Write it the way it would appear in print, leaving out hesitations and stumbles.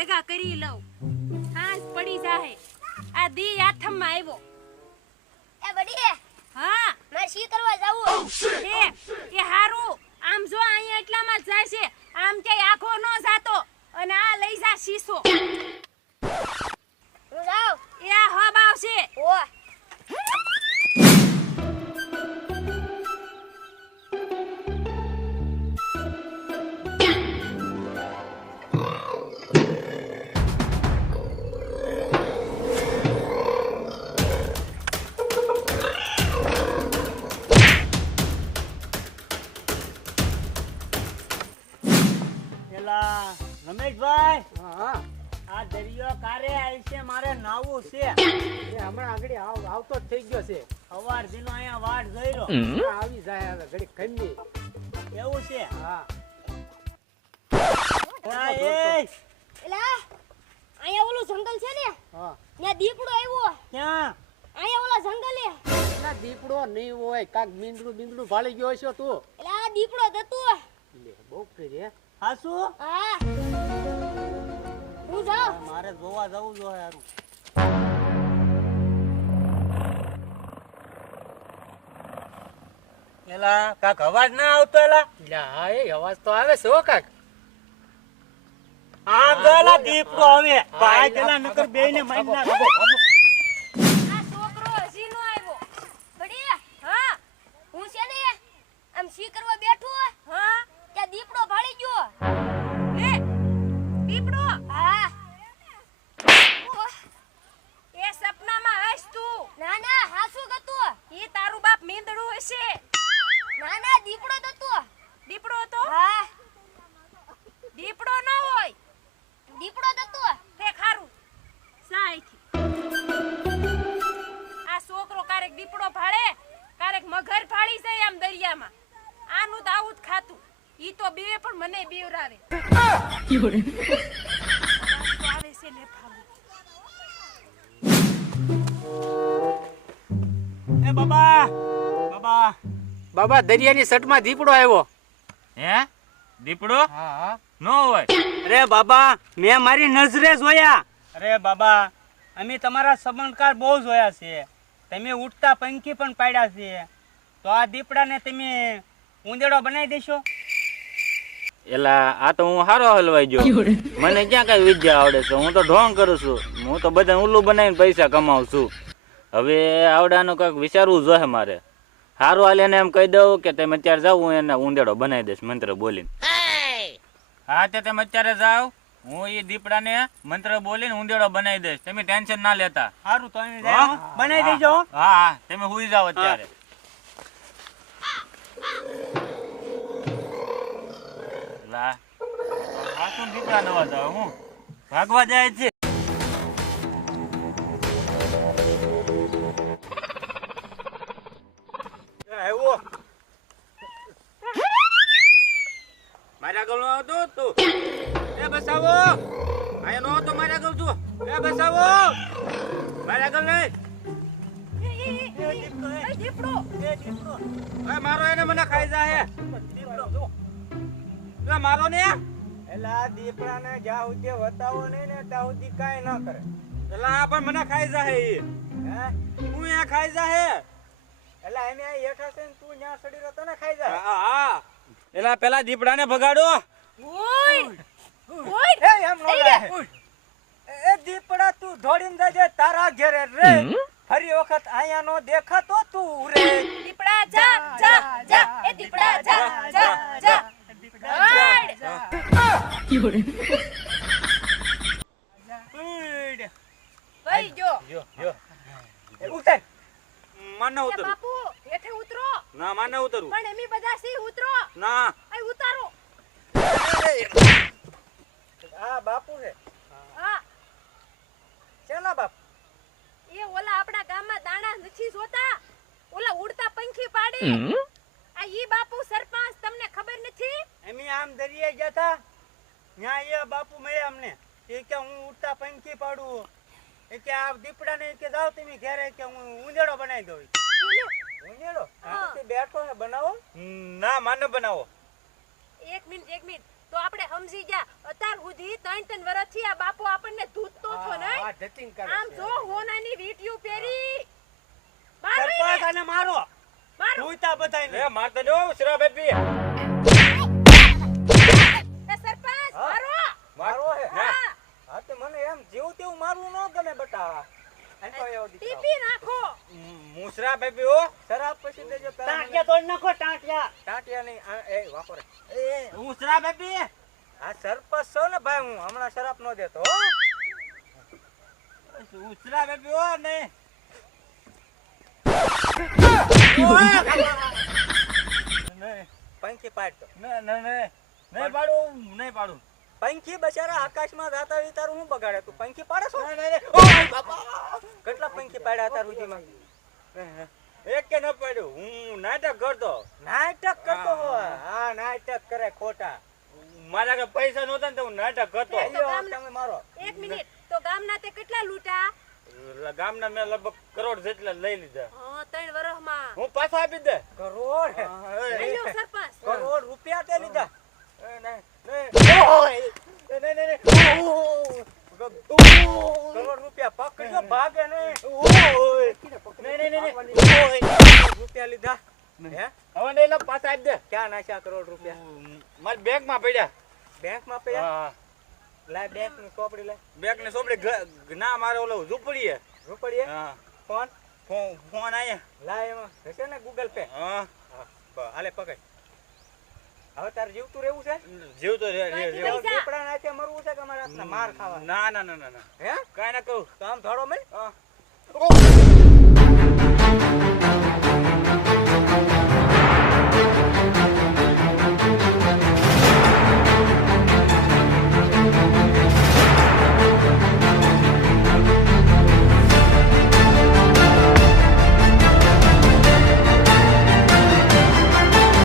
ભેગા કરી લઉં. હાંસ પડી જાહે. આ દી આથમમાં આવ્યો. એ બડી હા મારે શી કરવા જાવું એ હારું. આમ જો અહીંયા એટલામાં જ જાય છે. આમ ક્યાંય આખો ન જાતો. અને આ લઈ જા શીશો. હું જાઉં એ આ હબ આવશે. ઓ રમેશભાઈ, આ દરિયો કારે આવી છે, મારે નાવું છે. હમણાં આગળ આવતો જ થઈ ગયો છે. સવાર દીનો અહીંયા વાટ જોઈ રહ્યો. આવી જાય હવે ઘડી ખમી. એવું છે? હા. એલા અહીંયા ઓલું જંગલ છે ને હા. ત્યાં દીપડો આવ્યો. ક્યાં? અહીંયા ઓલા જંગલે. એલા દીપડો નહીં હોય, કાક બીંદડું ભાળી ગયો છે તું. એલા આ દીપડો જતો. લે બહુ કરી હાસુ? હા હું જાઉં. મારે જોવા જવું જોઈએ હારું. એલા કાક અવાજ ના આવતો એલા? હા એ અવાજ તો આવે છે હો કાક. આમ જોલા દીપડો હવે ભાઈ પેલા નકર બેયને મારી નાખો. આ છોકરો હજી નો આવ્યો. બડી હા હું છે ને આમ શી કરવા બેઠો હા ત્યાં દીપડો ભાળી ગયો. એ દીપડો. હા એ સપનામાં હસ તું. ના ના હાસુ ગતું. ઈ તારું બાપ મીંદડું હશે. ના ના દીપડો ગતો. દીપડો તો હા દીપડો ન હોય. દીપડો ગતો. તે ખારું સાઈથી. આ છોકરો કારેક દીપડો ભાળે, કારેક મગર ભાળી જાય આમ દરિયામાં. આનું તો આવું જ ખાતું. ઈ તો બીવે પણ મને બીવરાવે. આવે છે ને ફાવું. એ બાબા, બાબા. બાબા દરિયાની સટમાં દીપડો આવ્યો. હે? દીપડો? હા હા. નો હોય. અરે બાબા, મેં મારી નજરે જોયા. અરે બાબા, અમે તમારા સંબંધકાર બહુ જોયા છે. તમે ઉડતા પંખી પણ પાડ્યા છે. તો આ દીપડાને તમે ઉંદેડો બનાવી દેશો? એલા આ તો હું હારો હલવાઈ ગયો. મને ક્યાં કઈ વિદ્યા આવડે છે? હું તો ઢોંગ કરું છું. હું તો બધા ઉલ્લુ બનાવીને પૈસા કમાઉં છું. હવે આવડાનું કંઈક વિચારવું જોઈએ મારે. હારું હાલ એને એમ કહી દઉં કે તમે અત્યારે જાવ, હું એને ઉંદેડો બનાવી દઈશ મંત્ર બોલીને. હા તે તમે અત્યારે જાઓ, હું એ દીપડાને મંત્ર બોલીને ઉંદેડો બનાવી દઈશ. તમે ટેન્શન ના લેતા. સારું તો બનાવી દેજો. હા હા, તમે હુઈ જાઓ અત્યારે. લા આ તો દીપડા નવા જાવ, હું ભાગવા જાય છે. આવ્યો મારા આગળ નો આવતો તું. એ બસાવો, આયા નો આવતો મારા આગળ તું. એ બસાવો, મારા આગળ નહીં. દીપડો. મારો એને મને ખાઈ જાય. મારો ને એલા દીપડાને જ્યાં સુધી વતાવો નહીં ને ત્યાં સુધી કાંઈ ન કરે. એલા પણ મને ખાઈ જાય. હે? હું અહીંયા ખાઈ જાય. એલા એને આ હેઠા છે ને તું જ્યાં સડી રહ્યો ને ખાઈ જાય. હા એલા પેલા દીપડાને ભગાડો. ઓય ઓય એ એમ નો લાગે. એ દીપડા તું દોડીને જાજે તારા ઘેરે રે. ફરી વખત આયા નો દેખાતો તું રે. દીપડા જા જા જા. એ દીપડા જા જા જા. વઈ જો. ઉતર. માને એ ઉતર. બાપુ હેઠે ઉતરો. ના માને ઉતરવું. પણ એમી બધા સી ઉતરો. ના આ ઉતારો. આ બાપુ છે. હા શેના બાપ? એ ઓલા આપણા ગામમાં દાણા નથી જોતા. ઓલા ઉડતા પંખી પાડી. આ ઈ બાપુ સરપંચ, તમને ખબર નથી? એમી આમ દરિયે ગયા તા. ન્યા એ બાપુ મળ્યા અમને. એ કે હું ઉડતા પંખી પાડું. એ કે આ દીપડાને કે જાવ તમે ઘરે કે હું ઉંદેડો બનાવી દઉં. ઉંદેડો? હા. બેઠો છે બનાવો. ના માને બનાવો. એક મિનિટ તો આપણે સમજી ગયા અત્યાર સુધી 3 વર્ષથી આ બાપુ આપણને ધૂતતો છો ને આ ડટિંગ કરે આમ છે. જો હોનાની વીટીઓ પહેરી મારો સરપંચ આને મારો મારો ધૂતા બધાયને. એ મારતો જો ઉસરા બેબી એ સરપંચ હા? મારો મારો હે હા હા તો મને એમ જેવું તેવું મારવું ન ગમે બટા. આને તો એવો દીકરો. ટીપી નાખો મુસરા બેબી ઓ શરાબ પછી દેજો પેલા મને. ટાંટિયા તોડ નાખો ટાંટિયા. ટાંટિયા નહીં એ વાપરે. ઉસરા બેબી આ સરપંચ છો ને ભાઈ હું હમણાં શરાબ નો દેતો હો. ઉસરા બેબી ઓ ને પંખી પાડતો નહીં પાડું નહીં પાડું પંખી બચારા આકાશમાં જાતા હોય તારું હું બગાડે તું પંખી પાડે છો કેટલા પંખી પાડ્યા અત્યાર સુધીમાં એક કે ન પડ્યું હું નાટક કરતો નાટક કરતો હોય હા નાટક કરે ખોટા મારા કે પૈસા નહોતા ને તો હું નાટક કરતો આયો, તમે મારો 1 મિનિટ તો ગામના તે કેટલા લૂંટા ગામના મેં લગભગ કરોડ જેટલા લઈ લીધા હા 3 વર્ષમાં હું પાછા આપી દે કરોડ લ્યો સરપંચ કરોડ રૂપિયા તે લીધા કરોડ રૂપિયા પકડ્યો ભાગે નહીં રૂપિયા લીધા હે હવે નહીં લો, પાછા આપી દે ક્યાં નાખ્યા કરોડ રૂપિયા મારી બેગ માં પડ્યા બેંકમાં પડ્યા હા લાય બેંક ની ચોપડી લાય બેગ ને સોપડી ના મારે ઓલો ઝૂંપડી રૂપડીએ હા ફોન ફોન આયા લાય એમાં હશે ને ગૂગલ પે હા હાલે પકડ હવે તારે જીવતું રહેવું છે જીવતો રે બાકી જીવ પૈસા. દીપડા નાખે મરવું છે કે અમારા હાથના માર ખાવા ના ના ના ના ના હે કાંઈ ના કહું તો આમ ધોડો મળ હા